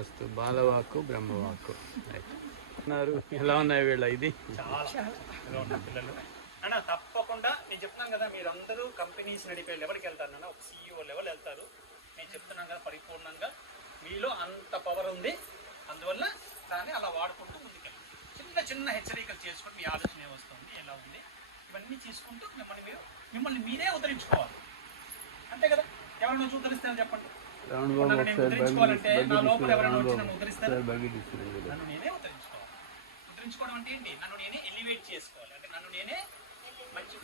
తత్వ బాలవాక్కు బ్రహ్మవాక్కు ఉన్నారు. ఎలా ఉన్నాయి వీళ్ళ ఇది? చాలా పిల్లలు? అన్న తప్పకుండా నేను చెప్తున్నాను కదా మీరందరూ కంపెనీస్ నడిపే లెవెల్కి వెళ్తారు అన్న ఒక సీఈఓ లెవెల్ వెళ్తారు. నేను చెప్తున్నాను కదా పరిపూర్ణంగా. మీలో అంత పవర్ ఉంది. అందువల్ల దాన్ని అలా వాడుకుంటూ ముందుకెళ్ళండి. చిన్న చిన్న హెచ్చరికలు చేసుకుంటూ మీ ఆలోచన ఏమొస్తుంది ఎలా ఉంది. ఇవన్నీ తీసుకుంటూ మిమ్మల్ని మీరు మిమ్మల్ని మీరే ఉద్ధరించుకోవాలి. అంతే కదా? ఎవరైనా వచ్చి ఉద్ధరిస్తారని చెప్పండి. రావణ బాబు ఒకసారి నన్ను నేనే ఉద్ధరించుకోవాలి ఉద్ధరించుకోవడం అంటే ఏంటి? నన్ను నేనే ఎలివేట్ చేసుకోవాలి. అంటే నన్ను నేనే మంచి